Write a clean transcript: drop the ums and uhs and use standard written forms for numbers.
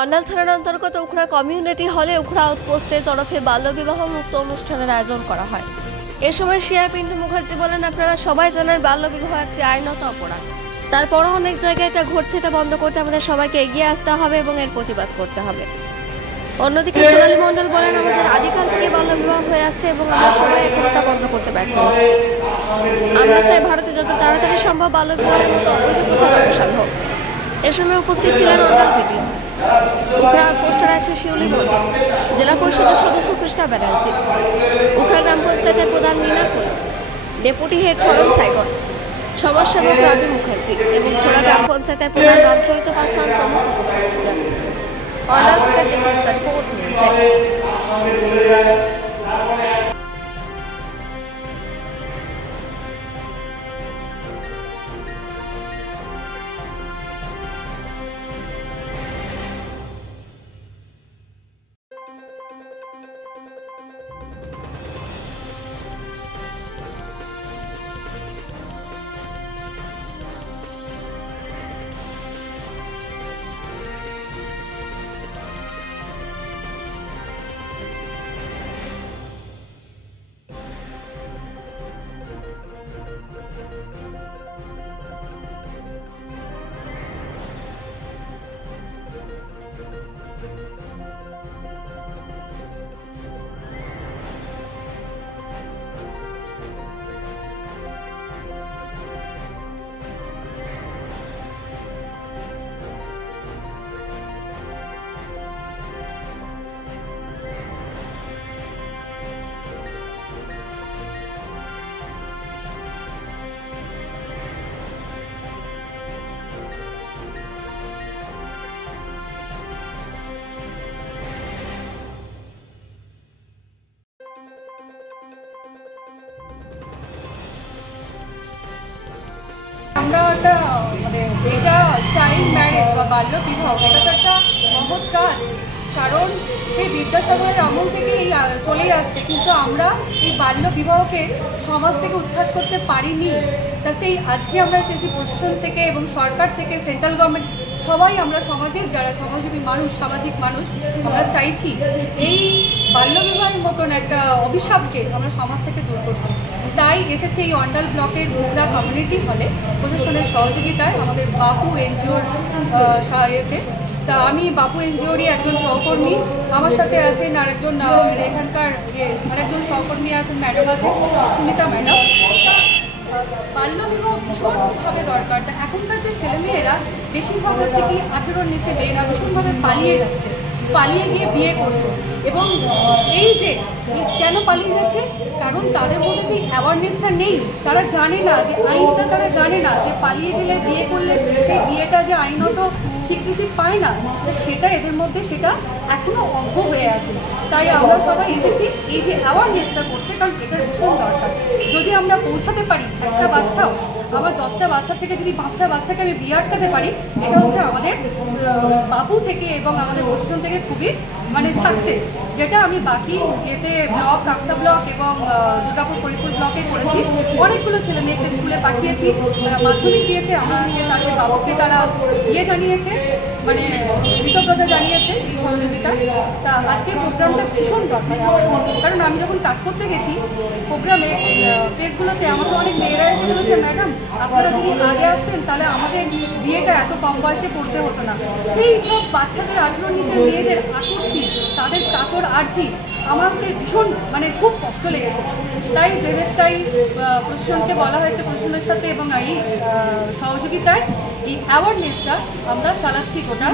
অন্ডাল থানার অন্তর্গত উখড়া কমিউনিটি হলে উখড়া আউটপোস্টের তরফে বাল্যবিবাহ মুক্ত অনুষ্ঠানের আয়োজন করা হয়। এ সময় শিয়া পিন্টু মুখার্জি বলেন, আপনারা সবাই জানেন বাল্যবিবাহ একটি আইনত অপরাধ। তারপরও অনেক জায়গায় এটা ঘটছে, এটা বন্ধ করতে আমাদের সবাইকে এগিয়ে আসতে হবে এবং এর প্রতিবাদ করতে হবে। অন্যদিকে সোনালী মণ্ডল বলেন, আমাদের আদিকাল থেকে বাল্যবিবাহ হয়ে আসছে এবং আমরা সবাই এখন তা বন্ধ করতে ব্যর্থ হচ্ছি। আমরা চাই ভারতে যত তাড়াতাড়ি সম্ভব বাল্যবিবাহের মতো অবৈধ প্রথার অবসান হোক। এ সময় উপস্থিত ছিলেন অন্ডাল ভিডিও, উখড়া পোস্টার আসে শিউলি মণ্ডল, জেলা পরিষদের সদস্য কৃষ্ণা ব্যানার্জি, উখড়া গ্রাম পঞ্চায়েতের প্রধান মিনা কুল, ডেপুটি হেড চরণ সাইগল, সমাজসেবক রাজু মুখার্জি এবং ছোড়া গ্রাম পঞ্চায়েতের প্রধান রামচরিত পাসওয়ান প্রমুখ উপস্থিত ছিলেন। অন্ডাল থেকে জিজ্ঞাসা রিপোর্ট নিয়েছে। আমরা একটা এটা চাইল্ড ম্যারেজ বা বাল্য বিবাহ, এটা তো একটা মহৎ কাজ। কারণ সেই বিদ্যাসাগরের আমল থেকেই চলেই আসছে, কিন্তু আমরা এই বাল্য বিবাহকে সমাজ থেকে উৎখাত করতে পারিনি। তা সেই আজকে আমরা চেয়েছি প্রশাসন থেকে এবং সরকার থেকে, সেন্ট্রাল গভর্নমেন্ট, সবাই আমরা সমাজের যারা সমাজজীবী মানুষ, সামাজিক মানুষ, আমরা চাইছি এই বাল্যবিবাহের মতন একটা অভিশাপকে আমরা সমাজ থেকে দূর করতে। তাই এসেছে এই অন্ডাল ব্লকের উখড়া কমিউনিটি হলে প্রশাসনের সহযোগিতায়, আমাদের বাপু এনজিওর সহায়তে। তা আমি বাপু এনজিওরই একজন সহকর্মী, আমার সাথে আছেন আরেকজন এখানকার আরেকজন সহকর্মী আছেন, ম্যাডাম আছেন সুমিতা ম্যাডাম। বাল্যবিবাহ ভীষণভাবে দরকার। তা এখনকার যে ছেলেমেয়েরা বেশিরভাগ হচ্ছে কি 18-র নিচে মেয়েরা ভীষণভাবে পালিয়ে যাচ্ছে, পালিয়ে গিয়ে বিয়ে করছে। এবং এই যে কেন পালিয়ে যাচ্ছে, কারণ তাদের মধ্যে সেই অ্যাওয়ারনেসটা নেই। তারা জানে না যে আইনটা, তারা জানে না যে পালিয়ে গেলে, বিয়ে করলে সেই বিয়েটা যে আইনত স্বীকৃতি পায় না, সেটা এদের মধ্যে সেটা এখনও অজ্ঞ হয়ে আছে। তাই আমরা সবাই এসেছি এই যে অ্যাওয়ারনেসটা করতে, কারণ এটা ভীষণ দরকার। যদি আমরা পৌঁছাতে পারি, একটা বাচ্চাও, আমার 10টা বাচ্চা থেকে যদি 5টা বাচ্চাকে আমি বিয়ে আটকাতে পারি, এটা হচ্ছে আমাদের বাপু থেকে এবং আমাদের প্রশাসন থেকে খুবই সাকসেস। যেটা আমি বাকি এতে ব্লক, কাকসা ব্লক এবং দুর্গাপুর ফরিদপুর ব্লকে করেছি। অনেকগুলো ছেলে মেয়েকে স্কুলে পাঠিয়েছি, মাধ্যমিক দিয়েছে, আমাকে তাদের বাবুকে তারা জানিয়েছে, কৃতজ্ঞতা জানিয়েছে এই সহযোগিতা। তা আজকে প্রোগ্রামটা ভীষণ দরকার, কারণ আমি যখন কাজ করতে গেছি প্রোগ্রামে প্লেসগুলোতে, আমাকে অনেক মেয়েরা এসে বলেছে, ম্যাডাম আপনারা যদি আগে আসতেন তাহলে আমাদের বিয়েটা এত কম বয়সে করতে হতো না। সেই সব বাচ্চাদের 18-র নিচের মেয়েদের আকুতি, তাদের কাতর আর্জি আমাকে ভীষণ খুব কষ্ট লেগেছে। তাই প্রশাসনকে বলা হয়েছে, প্রশাসনের সাথে এবং এই সহযোগিতায় এই অ্যাওয়ারনেসটা আমরা চালাচ্ছি গোটা